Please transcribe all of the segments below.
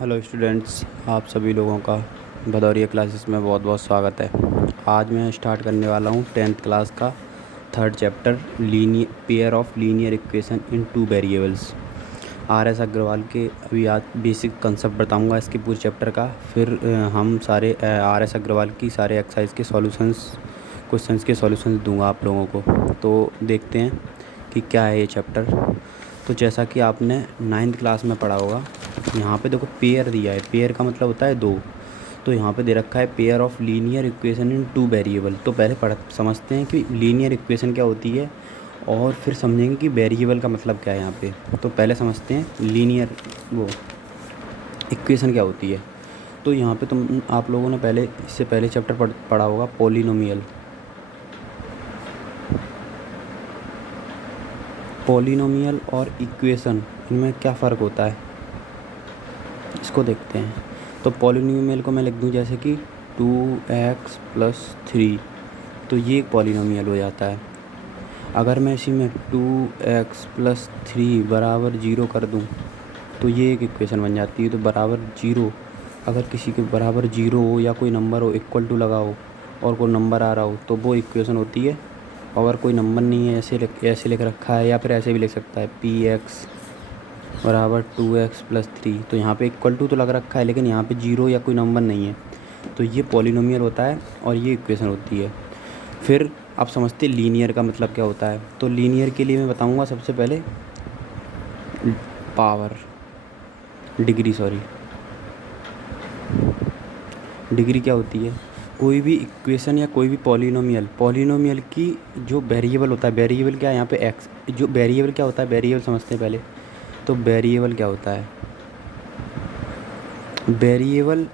Hello students, आप सभी लोगों का भदौरिया क्लासेस में बहुत बहुत स्वागत है। आज मैं स्टार्ट करने वाला हूँ 10th क्लास का third chapter linear pair of linear equation in two variables. R S Agarwal के अभी आज बेसिक कंसेप्ट बताऊँगा इसके पूरे चैप्टर का। फिर हम सारे आर एस अग्रवाल की सारे एक्सरसाइज के सॉल्यूशंस क्वेश्चंस के सॉल्यूशंस दूंगा आप लोगों को। तो देखते हैं कि क्या है ये चैप्टर। तो जैसा कि आपने 9th क्लास में पढ़ा होगा, यहाँ पे देखो पेयर दिया है। पेयर का मतलब होता है दो। तो यहाँ पे दे रखा है pair of linear equation in two variable. तो पहले समझते हैं कि लीनियर इक्वेशन क्या होती है और फिर समझेंगे कि वेरिएबल का मतलब क्या है यहाँ पे। तो पहले समझते हैं लीनियर वो इक्वेशन क्या होती है। तो यहाँ पे आप लोगों ने इससे पहले चैप्टर पढ़ा होगा पॉलिनोमियल। पॉलिनोमियल और इक्वेशन, इनमें क्या फ़र्क होता है इसको देखते हैं। तो पॉलिनोमियल को मैं लिख दूं जैसे कि 2x+3, तो ये एक पॉलिनोमियल हो जाता है। अगर मैं इसी में 2x+3 बराबर 0 कर दूं तो ये एक इक्वेशन बन जाती है। तो बराबर 0, अगर किसी के बराबर 0 हो या कोई नंबर हो, इक्वल टू लगा हो और कोई नंबर आ रहा हो तो वो इक्वेशन होती है। अगर कोई नंबर नहीं है, ऐसे लिख रखा है या फिर ऐसे भी लिख सकता है px बराबर 2x+3, तो यहाँ पे इक्वल टू तो लग रखा है लेकिन यहाँ पे 0 या कोई नंबर नहीं है, तो ये पॉलिनोमियल होता है और ये इक्वेशन होती है। फिर आप समझते हैं लीनियर का मतलब क्या होता है। तो लीनियर के लिए मैं बताऊँगा सबसे पहले डिग्री क्या होती है। कोई भी इक्वेशन या कोई भी पॉलिनोमियल की जो वेरिएबल होता है, वेरिएबल क्या है यहाँ पे एक्स, जो वेरिएबल क्या होता है, वेरिएबल समझते हैं पहले। तो वेरिएबल क्या होता है, वेरिएबल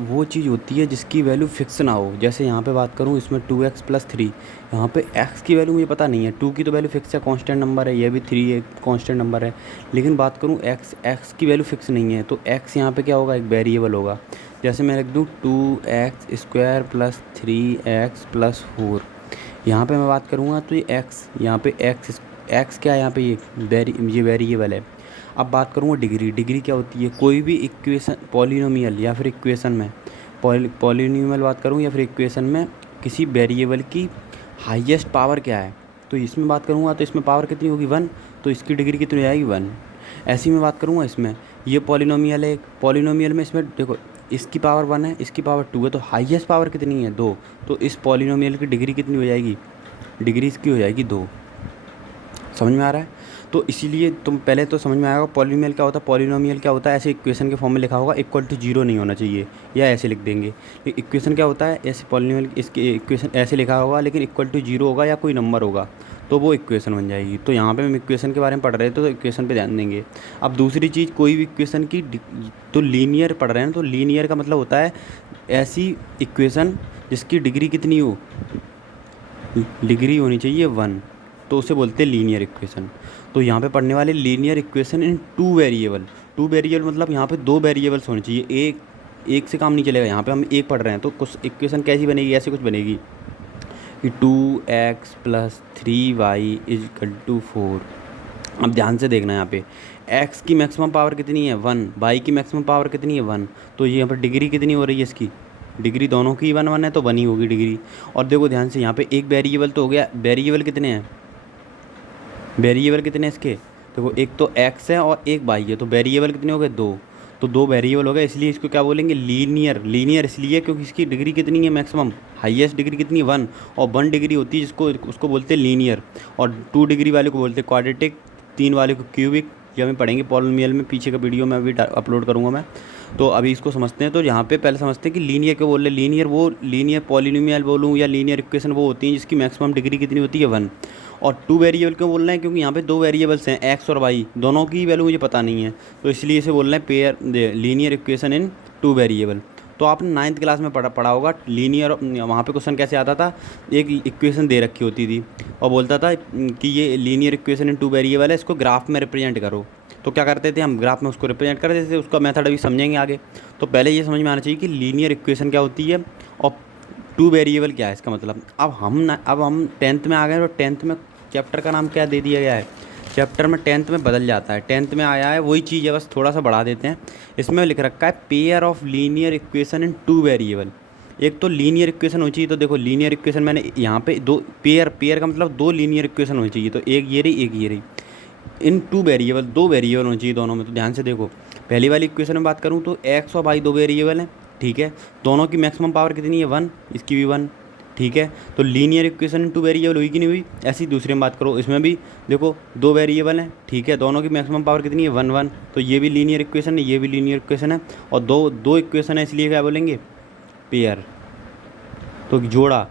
वो चीज़ होती है जिसकी वैल्यू फिक्स ना हो। जैसे यहाँ पे बात करूँ, इसमें 2x+3, यहाँ पे x की वैल्यू मुझे पता नहीं है, 2 की तो वैल्यू फिक्स है, कांस्टेंट नंबर है, ये भी 3 एक कांस्टेंट नंबर है। लेकिन बात करूँ x की वैल्यू फिक्स नहीं है, तो x यहाँ पे क्या होगा, एक वेरिएबल होगा। जैसे मैं लिख दूँ 2x² + 3x+4, यहाँ पे मैं बात करूँगा तो ये x, यहाँ पे x क्या है, यहाँ पे ये वेरिएबल है। अब बात करूँगा डिग्री क्या होती है। कोई भी इक्वेशन पॉलिनोमियल या फिर इक्वेशन में पॉलिनोमियल बात करूँ या फिर इक्वेशन में किसी वेरिएबल की हाईएस्ट पावर क्या है। तो इसमें बात करूँगा तो इसमें पावर कितनी होगी 1, तो इसकी डिग्री कितनी हो जाएगी 1। ऐसी मैं बात करूँगा, इसमें ये पॉलिनोमियल है, पॉलिनोमियल में इसमें देखो इसकी पावर 1 है, इसकी पावर 2 है, तो हाईएस्ट पावर कितनी है 2। तो इस पॉलिनोमियल की डिग्री कितनी हो जाएगी, डिग्री इसकी हो जाएगी 2। समझ में आ रहा है। तो इसीलिए तुम पहले तो समझ में आएगा पॉलिनोमियल क्या होता है, पॉलिनोमियल क्या होता है। ऐसे इक्वेशन के फॉर्म में लिखा होगा इक्वल टू 0 नहीं होना चाहिए, या ऐसे लिख देंगे। इक्वेशन क्या होता है, ऐसे पॉलिनोमियल इसके इक्वेशन ऐसे लिखा होगा लेकिन इक्वल टू 0 होगा या कोई नंबर होगा तो वो इक्वेशन बन जाएगी। तो यहाँ पे हम इक्वेशन के बारे में पढ़ रहे थे तो इक्वेशन पे ध्यान देंगे। अब दूसरी चीज़, कोई भी इक्वेशन की तो लीनियर पढ़ रहे हैं, तो लीनियर का मतलब होता है ऐसी इक्वेशन जिसकी डिग्री कितनी हो, डिग्री होनी चाहिए 1, तो उसे बोलते हैं लीनियर इक्वेशन। तो यहाँ पे पढ़ने वाले linear equation in two variable मतलब यहाँ पे 2 वेरिएबल्स होने चाहिए, एक से काम नहीं चलेगा। यहाँ पे हम एक पढ़ रहे हैं तो कुछ इक्वेशन कैसी बनेगी, ऐसे कुछ बनेगी कि 2x+3y = 4। अब ध्यान से देखना, यहाँ पे x की मैक्सिमम पावर कितनी है 1, y की मैक्सिमम पावर कितनी है 1, तो ये यहाँ पर डिग्री कितनी हो रही है, इसकी डिग्री दोनों की 1 1 है तो 1 ही होगी डिग्री। और देखो ध्यान से, यहाँ पे एक वेरिएबल तो हो गया, वेरिएबल कितने हैं, वेरिएबल कितने हैं इसके, देखो एक तो x है और एक y है, तो वेरिएबल कितने हो गए 2, तो 2 वेरिएबल हो गए। इसलिए इसको क्या बोलेंगे, लीनियर इसलिए क्योंकि इसकी डिग्री कितनी है मैक्सिमम, हाईएस्ट डिग्री कितनी है 1, और 1 डिग्री होती है जिसको उसको बोलते हैं लीनियर, और 2 डिग्री वाले को बोलते हैं क्वाड्रेटिक, 3 वाले को क्यूबिक। ये हमें पढ़ेंगे पॉलिनोमियल में, पीछे का वीडियो में अभी अपलोड करूँगा मैं। तो अभी इसको समझते हैं। तो यहाँ पे पहले समझते हैं कि लीनियर क्यों बोल रहे हैं। लीनियर पॉलिनोमियल बोलूँ या लीनियर इक्वेशन वो होती हैं जिसकी मैक्सिमम डिग्री कितनी होती है 1। और 2 वेरिएबल क्यों बोल रहे हैं, क्योंकि यहाँ पे 2 वेरिएबल्स हैं x और y, दोनों की वैल्यू मुझे पता नहीं है, तो इसलिए इसे बोल रहे हैं पेयर लीनियर इक्वेशन इन 2 वेरिएबल। तो आपने 9th क्लास में पढ़ा होगा लीनियर, वहाँ पे क्वेश्चन कैसे आता था, एक इक्वेशन दे रखी होती थी और बोलता था कि ये लीनियर इक्वेशन इन 2 वेरिएबल है, इसको ग्राफ में रिप्रेजेंट करो। तो क्या करते थे हम, ग्राफ में उसको रिप्रेजेंट करते थे। उसका मेथड अभी समझेंगे आगे। तो पहले ये समझ में आना चाहिए कि लीनियर इक्वेशन क्या होती है और 2 वेरिएबल क्या है इसका मतलब। अब हम 10th में आ गए, तो 10th में चैप्टर का नाम क्या दे दिया गया है, चैप्टर में 10th में बदल जाता है, 10th में आया है वही चीज़ है, बस थोड़ा सा बढ़ा देते हैं। इसमें लिख रखा है pair of linear equation in two variable. एक तो लीनियर इक्वेशन होनी चाहिए, तो देखो लीनियर इक्वेशन मैंने यहाँ पे दो पेयर, पेयर का मतलब दो लीनियर इक्वेशन होनी चाहिए, तो एक ये रही एक ये रही। इन टू वेरिएबल, दो वेरिएबल होनी चाहिए दोनों में, तो ध्यान से देखो। पहली वाली इक्वेशन में बात करूँ तो एक्स और वाई दो वेरिएबल हैं, ठीक है। दोनों की मैक्सिमम पावर कितनी है 1, इसकी भी 1, ठीक है। तो linear equation in two variable हुई कि नहीं हुई। ऐसी दूसरी में बात करो, इसमें भी देखो दो वेरिएबल हैं, ठीक है, दोनों की मैक्सिमम पावर कितनी है 1 1, तो ये भी लीनियर इक्वेशन है, ये भी लीनियर इक्वेशन है, और दो दो इक्वेशन है, इसलिए क्या बोलेंगे पेयर। तो जोड़ा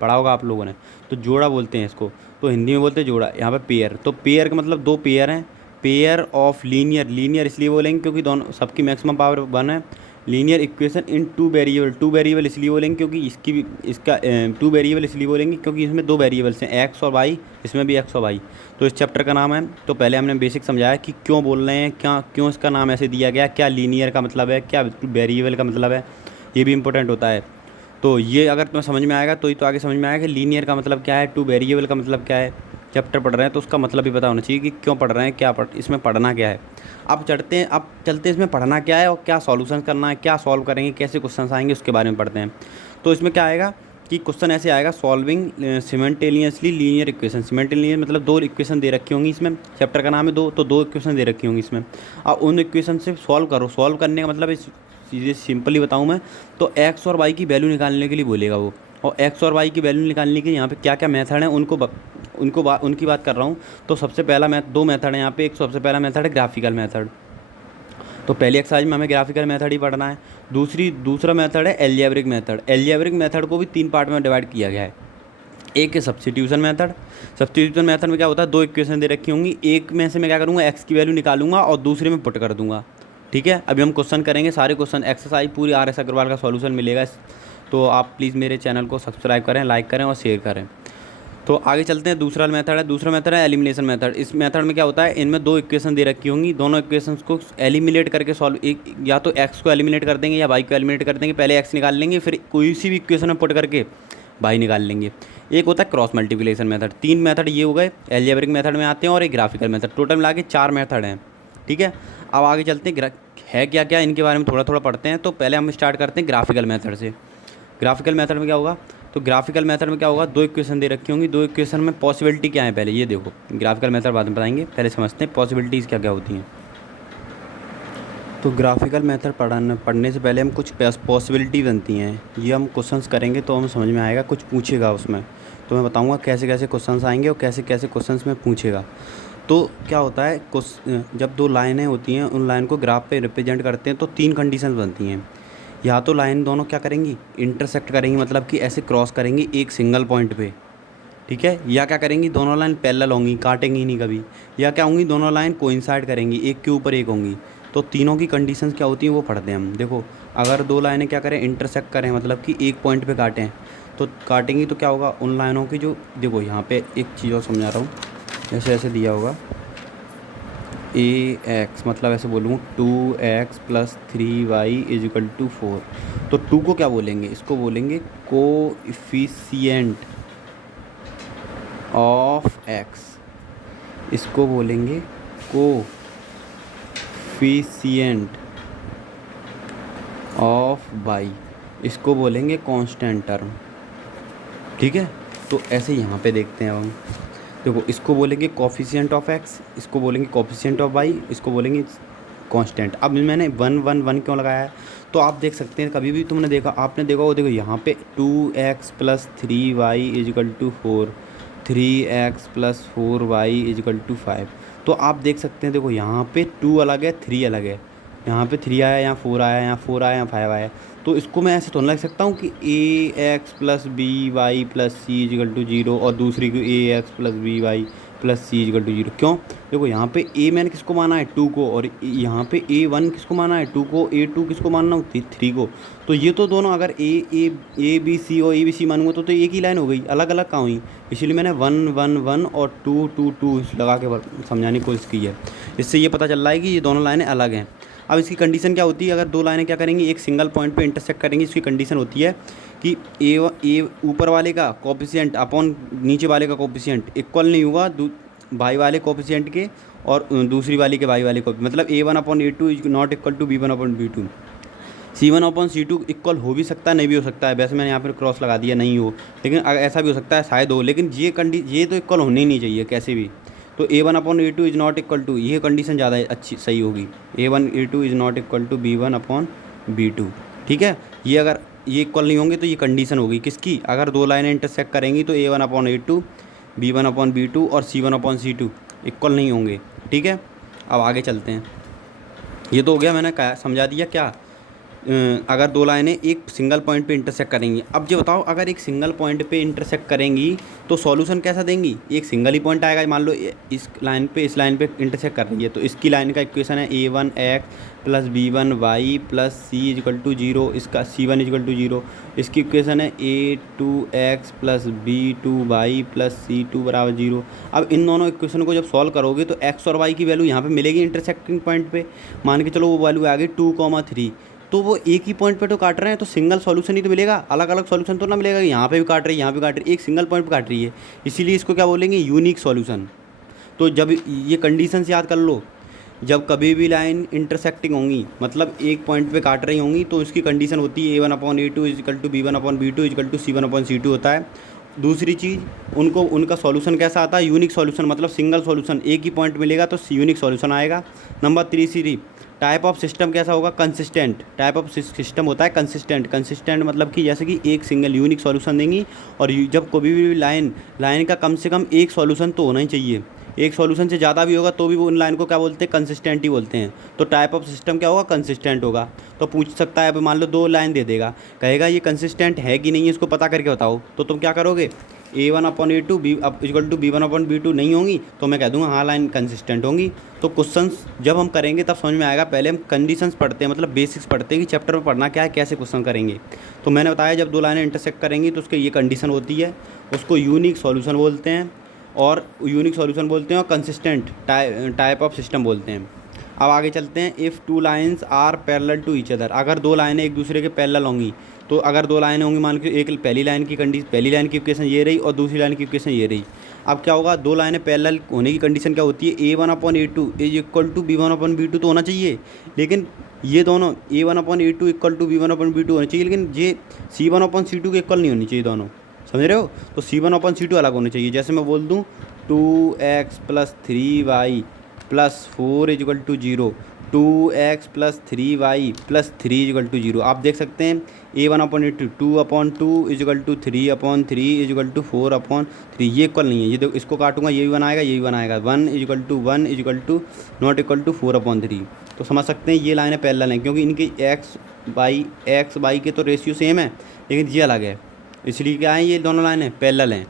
पढ़ा होगा आप लोगों ने, तो जोड़ा बोलते हैं इसको, तो हिंदी में बोलते हैं जोड़ा, यहाँ पे पेयर। तो पेयर का मतलब दो पेयर हैं, पेयर ऑफ लीनियर, लीनियर इसलिए बोलेंगे क्योंकि दोनों सबकी मैक्सिमम पावर 1 है। Linear equation in two variable, two variable इसलिए बोलेंगे क्योंकि इसकी भी इसका टू वेरिएबल इसलिए बोलेंगे क्योंकि इसमें दो वेरिएबल्स हैं एक्स और वाई, इसमें भी एक्स और वाई। तो इस चैप्टर का नाम है, तो पहले हमने बेसिक समझाया कि क्यों बोल रहे हैं, क्या क्यों इसका नाम ऐसे दिया गया, क्या लीनियर का मतलब है, क्या वेरिएबल का मतलब है, ये भी इंपॉर्टेंट होता है। तो ये अगर तुम्हें समझ में आएगा तो आगे समझ में आएगा कि लीनियर का मतलब क्या है, टू वेरिएबल का मतलब क्या है। चैप्टर पढ़ रहे हैं तो उसका मतलब भी पता होना चाहिए कि क्यों पढ़ रहे हैं, क्या इसमें पढ़ना क्या है। अब चलते हैं इसमें पढ़ना क्या है और क्या सॉल्यूशन करना है, क्या सॉल्व करेंगे, कैसे क्वेश्चन आएंगे, उसके बारे में पढ़ते हैं। तो इसमें क्या आएगा कि क्वेश्चन ऐसे आएगा, सॉल्विंग सिमेंटेनियसली लीनियर इक्वेशन। सिमेंटेनियस मतलब दो इक्वेशन दे रखी होंगी, इसमें चैप्टर का नाम है दो, तो दो इक्वेशन दे रखी होंगी इसमें। अब उन इक्वेशन से सॉल्व करो, सॉल्व करने का मतलब इस चीज़ें सिंपली बताऊँ मैं तो एक्स और वाई की वैल्यू निकालने के लिए बोलेगा वो, और एक्स और वाई की वैल्यू निकालने के यहाँ पे क्या क्या मेथड हैं उनकी बात कर रहा हूँ। तो सबसे पहला दो मेथड है यहाँ पे, एक सबसे पहला मेथड है ग्राफिकल मेथड, तो पहली एक्सरसाइज में हमें ग्राफिकल मेथड ही पढ़ना है। दूसरा मेथड है एल्जेब्रिक मेथड। एल्जेब्रिक मेथड को भी 3 पार्ट में डिवाइड किया गया है। एक है सब्स्टिट्यूशन मेथड। सब्स्टिट्यूशन मेथड में क्या होता है, दो इक्वेशन दे रखी होंगी, एक में से मैं क्या करूँगा एक्स की वैल्यू निकालूंगा और दूसरे में पुट कर दूंगा, ठीक है। अभी हम क्वेश्चन करेंगे, सारे क्वेश्चन एक्सरसाइज पूरी RS अग्रवाल का सॉल्यूशन मिलेगा। तो आप प्लीज़ मेरे चैनल को सब्सक्राइब करें, लाइक करें और शेयर करें। तो आगे चलते हैं, दूसरा मेथड है एलिमिनेशन मेथड। इस मेथड में क्या होता है, इनमें दो इक्वेशन दे रखी होंगी, दोनों इक्वेशंस को एलिमिनेट करके सॉल्व, एक या तो एक्स को एलिमिनेट कर देंगे या वाई को एलिमिनेट कर देंगे। पहले एक्स निकाल लेंगे, फिर कोई सी भी इक्वेशन में पुट करके वाई निकाल लेंगे। एक होता है क्रॉस मल्टीप्लिकेशन मेथड। 3 मेथड ये हो गए, एल्जेब्रिक मेथड में आते हैं और एक ग्राफिकल मेथड, टोटल मिला के 4 मेथड हैं, ठीक है। अब आगे चलते हैं, है क्या क्या इनके बारे में थोड़ा थोड़ा पढ़ते हैं। तो पहले हम स्टार्ट करते हैं ग्राफिकल मेथड से। ग्राफिकल मेथड में क्या होगा, तो ग्राफिकल मेथड में क्या होगा, दो इक्वेशन दे रखी होंगी, दो इक्वेशन में पॉसिबिलिटी क्या है पहले ये देखो। ग्राफिकल मेथड बाद में बताएंगे, पहले समझते हैं पॉसिबिलिटीज़ क्या क्या होती हैं। तो ग्राफिकल मेथड पढ़ने से पहले हम कुछ पॉसिबिलिटी बनती हैं, ये हम क्वेश्चंस करेंगे तो हमें समझ में आएगा, कुछ पूछेगा उसमें, तो मैं बताऊंगा कैसे कैसे क्वेश्चंस आएंगे और कैसे कैसे क्वेश्चंस में पूछेगा। तो क्या होता है, जब दो लाइनें होती हैं उन लाइन को ग्राफ पे रिप्रेजेंट करते हैं तो 3 कंडीशंस बनती हैं। या तो लाइन दोनों क्या करेंगी, इंटरसेक्ट करेंगी, मतलब कि ऐसे क्रॉस करेंगी एक सिंगल पॉइंट पे, ठीक है। या क्या करेंगी, दोनों लाइन पैरेलल होंगी, काटेंगी नहीं कभी। या क्या होंगी, दोनों लाइन कोइंसाइड करेंगी, एक के ऊपर एक होंगी। तो तीनों की कंडीशंस क्या होती हैं वो पढ़ते हैं हम। देखो अगर दो लाइनें क्या करें, इंटरसेक्ट करें, मतलब कि एक पॉइंट पे काटें, तो काटेंगी तो क्या होगा, उन लाइनों की जो, देखो यहाँ पे एक चीज़ और समझा रहा हूँ, जैसे ऐसे दिया होगा AX, मतलब ऐसे बोलूँ 2x + 3y = 4। तो 2 को क्या बोलेंगे, इसको बोलेंगे कोएफिशिएंट ऑफ x, इसको बोलेंगे कोएफिशिएंट ऑफ y, इसको बोलेंगे कांस्टेंट टर्म, ठीक है। तो ऐसे यहाँ पे देखते हैं हम, देखो इसको बोलेंगे कोएफिशिएंट ऑफ x, इसको बोलेंगे कोएफिशिएंट ऑफ y, इसको बोलेंगे कांस्टेंट। अब मैंने 1 1 1 क्यों लगाया है, तो आप देख सकते हैं, कभी भी तुमने देखा, आपने देखा वो, देखो यहाँ पे 2x + 3y = 4, 3x + 4y = 5। तो आप देख सकते हैं, देखो यहाँ पे 2 अलग है, 3 अलग है, यहाँ पे 3 आया, यहाँ 4 आया, यहाँ 4 आया, यहाँ 5 आया। तो इसको मैं ऐसे तो नहीं लग सकता हूँ कि AX + BY + C = 0 और दूसरी को AX + BY + C = 0। क्यों, देखो यहाँ पे A मैंने किसको माना है 2 को, और यहाँ पे A1 किसको माना है 2 को, A2 किसको मानना हो 3 को। तो ये तो दोनों अगर A B C और A B C मानूंगा तो एक ही लाइन हो गई, अलग अलग कहाँ हुई। इसलिए मैंने 1 1 1 और 2 2 2 लगा के समझाने की कोशिश की है। इससे ये पता चल रहा है कि ये दोनों लाइनें अलग हैं। अब इसकी कंडीशन क्या होती है, अगर दो लाइनें क्या करेंगी, एक सिंगल पॉइंट पे इंटरसेक्ट करेंगी, इसकी कंडीशन होती है कि ए ऊपर वाले का कोएफिशिएंट अपॉन नीचे वाले का कोएफिशिएंट इक्वल नहीं होगा भाई वाले कोफिशिएंट के और दूसरी वाली के भाई वाले को, मतलब A1/A2 is not equal to B1/B2। C1/C2 equal हो भी सकता है, नहीं भी हो सकता है। वैसे मैंने यहाँ पर क्रॉस लगा दिया, नहीं हो, लेकिन ऐसा भी हो सकता है शायद हो, लेकिन ये तो इक्वल होने ही नहीं चाहिए कैसे भी। तो A1/A2 is not equal to, ये कंडीशन ज़्यादा अच्छी सही होगी। A1A2 is not equal to B1/B2। ठीक है, ये अगर ये इक्वल नहीं होंगे तो ये कंडीशन होगी किसकी, अगर दो लाइनें इंटरसेक्ट करेंगी तो A1/A2, B1/B2 और C1/C2 इक्वल नहीं होंगे। ठीक है, अब आगे चलते हैं। ये तो हो गया, मैंने क्या समझा दिया क्या, अगर दो लाइनें एक सिंगल पॉइंट पे इंटरसेक्ट करेंगी। अब ये बताओ, अगर एक सिंगल पॉइंट पे इंटरसेक्ट करेंगी तो सॉल्यूशन कैसा देंगी, एक सिंगल ही पॉइंट आएगा। मान लो इस लाइन पे इंटरसेक्ट कर रही है, तो इसकी लाइन का इक्वेशन है A1x plus B1y plus C=0, इसका C1=0। इसकी इक्वेशन है A2x plus B2y plus C2=0। अब इन दोनों इक्वेशन को जब सॉल्व करोगे तो x और y की वैल्यू यहाँ पे मिलेगी इंटरसेक्टिंग पॉइंट पे। मान के चलो वो वैल्यू आ गई 2,3, तो वो एक ही पॉइंट पे तो काट रहे हैं, तो सिंगल सॉल्यूशन ही तो मिलेगा, अलग अलग सॉल्यूशन तो ना मिलेगा। यहाँ पे भी काट रही है, यहाँ भी काट रही है, एक सिंगल पॉइंट पे काट रही है, इसीलिए इसको क्या बोलेंगे, यूनिक सॉल्यूशन। तो जब ये कंडीशन से याद कर लो, जब कभी भी लाइन इंटरसेक्टिंग होंगी, मतलब एक पॉइंट पे काट रही होंगी, तो इसकी कंडीशन होती है A1/A2 equal to B1/B2 equal to C1/C2 होता है। दूसरी चीज़, उनका सॉल्यूशन कैसा आता है, यूनिक सॉल्यूशन, मतलब सिंगल सॉल्यूशन, एक ही पॉइंट मिलेगा तो यूनिक सॉल्यूशन आएगा। नंबर 3 टाइप ऑफ सिस्टम कैसा होगा, कंसिस्टेंट। टाइप ऑफ सिस्टम होता है कंसिस्टेंट मतलब कि जैसे कि एक सिंगल यूनिक सॉल्यूशन देंगी, और जब कोई भी लाइन का कम से कम एक सॉल्यूशन तो होना ही चाहिए। एक सॉल्यूशन से ज़्यादा भी होगा तो भी वो उन लाइन को क्या बोलते हैं, कंसिस्टेंट ही बोलते हैं। तो टाइप ऑफ सिस्टम क्या होगा, कंसिस्टेंट होगा। तो पूछ सकता है, अब मान लो दो लाइन दे देगा, कहेगा ये कंसिस्टेंट है कि नहीं है, इसको पता करके बताओ। तो तुम क्या करोगे, A1/A2 इक्वल टू B1/B2 नहीं होंगी, तो मैं कह दूँगा हाँ लाइन कंसिस्टेंट होंगी। तो क्वेश्चंस जब हम करेंगे तब समझ में आएगा। पहले हम कंडीशंस पढ़ते हैं, मतलब बेसिक्स पढ़ते हैं कि चैप्टर में पढ़ना क्या है, कैसे क्वेश्चन करेंगे। तो मैंने बताया जब दो लाइनें इंटरसेक्ट करेंगी तो उसके ये कंडीशन होती है, उसको यूनिक सॉल्यूशन बोलते हैं, और कंसिस्टेंट टाइप ऑफ सिस्टम बोलते हैं। अब आगे चलते हैं। If two lines are parallel to each other, अगर दो लाइनें एक दूसरे के पैरेलल होंगी, तो अगर दो लाइनें होंगी, मान के एक पहली लाइन की इक्वेशन ये रही और दूसरी लाइन की इक्वेशन ये रही। अब क्या होगा, दो लाइनें पैरेलल होने की कंडीशन क्या होती है, A1/A2 is equal to B1/B2 तो होना चाहिए, लेकिन ये दोनों A1/A2 इक्वल टू B1/B2 होना चाहिए, लेकिन ये C1/C2 के इक्वल नहीं होनी चाहिए दोनों, समझ रहे हो। तो C1/C2 अलग होने चाहिए। जैसे मैं बोल दूँ 2x plus 3y plus 4 equal to 0, 2x plus 3y plus 3 equal to 0। आप देख सकते हैं A1/A2 2/2 equal to 3/3 equal to 4/3, ये इक्वल नहीं है। ये देखो, इसको काटूंगा ये भी बनाएगा, ये भी बनाएगा। 1 equal to not equal to 4/3। तो समझ सकते हैं ये लाइनें पैरेलल हैं, क्योंकि इनकी एक्स वाई के तो रेशियो सेम है, लेकिन ये अलग है, इसलिए क्या है, ये दोनों लाइनें पैरेलल हैं,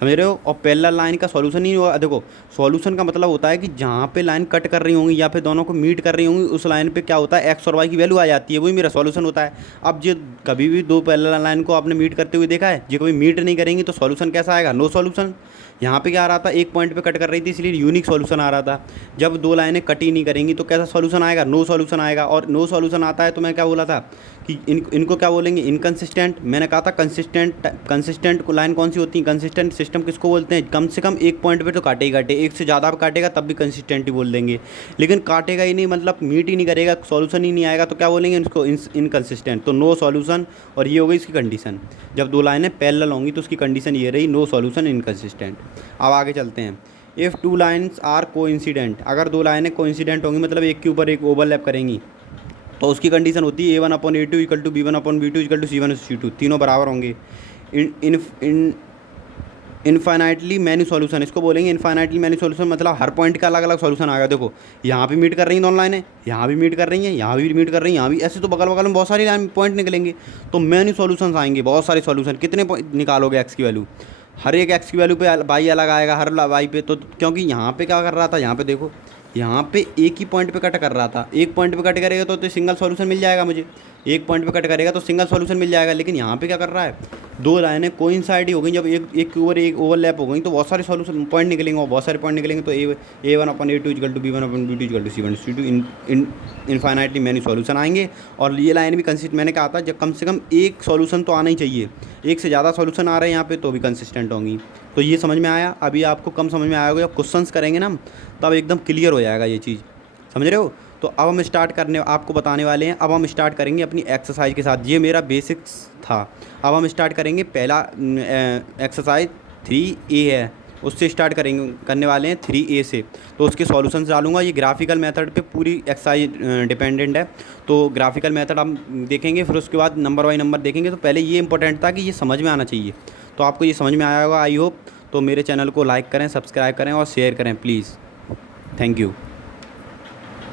समझ रहे हो। और पैरेलल लाइन का सॉल्यूशन ही होगा। देखो, सॉल्यूशन का मतलब होता है कि जहाँ पे लाइन कट कर रही होंगी या फिर दोनों को मीट कर रही होंगी, उस लाइन पे क्या होता है, एक्स और वाई की वैल्यू आ जाती है, वही मेरा सॉल्यूशन होता है। अब जो कभी भी दो पैरेलल लाइन को आपने मीट करते हुए देखा है, जो कभी मीट नहीं करेंगी तो सॉल्यूशन कैसा आएगा, नो सॉल्यूशन। यहाँ पे क्या आ रहा था, एक पॉइंट पे कट कर रही थी, इसलिए यूनिक सॉल्यूशन आ रहा था। जब दो लाइनें कट ही नहीं करेंगी तो कैसा सॉल्यूशन आएगा, नो सॉल्यूशन आएगा। और नो सॉल्यूशन आता है तो मैं क्या बोला था कि इनको क्या बोलेंगे, इनकंसिस्टेंट। मैंने कहा था कंसिस्टेंट लाइन कौन सी होती है, कंसिस्टेंट सिस्टम किसको बोलते हैं, कम से कम एक पॉइंट पे तो काटे ही काटे, एक से ज़्यादा काटेगा तब भी कंसिस्टेंट ही बोल देंगे, लेकिन काटेगा ही नहीं, मतलब मीट ही नहीं करेगा, सॉल्यूशन ही नहीं आएगा, तो क्या बोलेंगे इसको, इनकंसिस्टेंट। तो नो सॉल्यूशन, और ये हो गई इसकी कंडीशन। जब दो लाइनें पैरेलल होंगी तो उसकी कंडीशन ये रही, नो सॉल्यूशन, इनकंसिस्टेंट। अब आगे चलते हैं। If two lines are coincident, अगर दो लाइनें कोइंसिडेंट होंगी, मतलब एक के ऊपर एक ओवरलैप करेंगी, तो उसकी कंडीशन होती है A1/A2 equal to B1/B2 equal to C1/C2, तीनों बराबर होंगे। इनफाइनाइटली मैनी सॉल्यूशन, इसको बोलेंगे इनफाइनाइटली मैनी सॉल्यूशन, मतलब हर पॉइंट का अलग अलग सॉल्यूशन आएगा। देखो, यहाँ भी मीट कर रही हैं दोनों लाइनें, यहाँ भी मीट कर रही हैं, यहाँ भी मीट कर रही हैं, यहाँ भी, ऐसे तो बगल बगल में बहुत सारी लाइन पॉइंट निकलेंगे, तो मैनी सॉल्यूशंस आएंगे, बहुत सारे सॉल्यूशन। कितने निकालोगे एक्स की वैल्यू, हर एक एक्स की वैल्यू पे वाई अलग आएगा, हर वाई पे। तो क्योंकि यहाँ पे क्या कर रहा था, यहाँ पे देखो, यहाँ पे एक ही पॉइंट पे कट कर रहा था, एक पॉइंट पे कट करेगा तो सिंगल सॉल्यूशन मिल जाएगा मुझे, एक पॉइंट पे कट करेगा तो सिंगल सॉल्यूशन मिल जाएगा, लेकिन यहाँ पे क्या कर रहा है, दो लाइनें कोइंसाइड ही हो गई, जब एक एक के ऊपर एक ओवरलैप हो गई तो बहुत सारे सॉल्यूशन पॉइंट निकलेंगे, और बहुत सारे पॉइंट निकलेंगे तो A1/A2 equal to B1/B2 equal to C1/C2 infinitely many solution आएंगे। और ये लाइन भी कंसिस्ट, मैंने कहा था जब कम से कम एक सॉल्यूशन तो आना ही चाहिए, एक से ज़्यादा सॉल्यूशन आ रहे हैं यहाँ पे तो भी कंसिस्टेंट होंगी। तो ये समझ में आया। अभी आपको कम समझ में आएगा, जब क्वेश्चंस करेंगे ना हम तब एकदम क्लियर हो जाएगा ये चीज़, समझ रहे हो। तो अब हम स्टार्ट करने आपको बताने वाले हैं, अब हम स्टार्ट करेंगे अपनी एक्सरसाइज के साथ। ये मेरा बेसिक्स था। अब हम स्टार्ट करेंगे, पहला एक्सरसाइज 3A है, उससे स्टार्ट करने वाले हैं 3A से। तो उसके सॉल्यूशंस डालूंगा। ये ग्राफिकल मेथड पे पूरी एक्सरसाइज डिपेंडेंट है, तो ग्राफिकल मेथड हम देखेंगे, फिर उसके बाद नंबर बाई नंबर देखेंगे। तो पहले ये इंपॉर्टेंट था कि ये समझ में आना चाहिए, तो आपको ये समझ में आया होगा आई होप। तो मेरे चैनल को लाइक करें, सब्सक्राइब करें और शेयर करें प्लीज़। Thank you.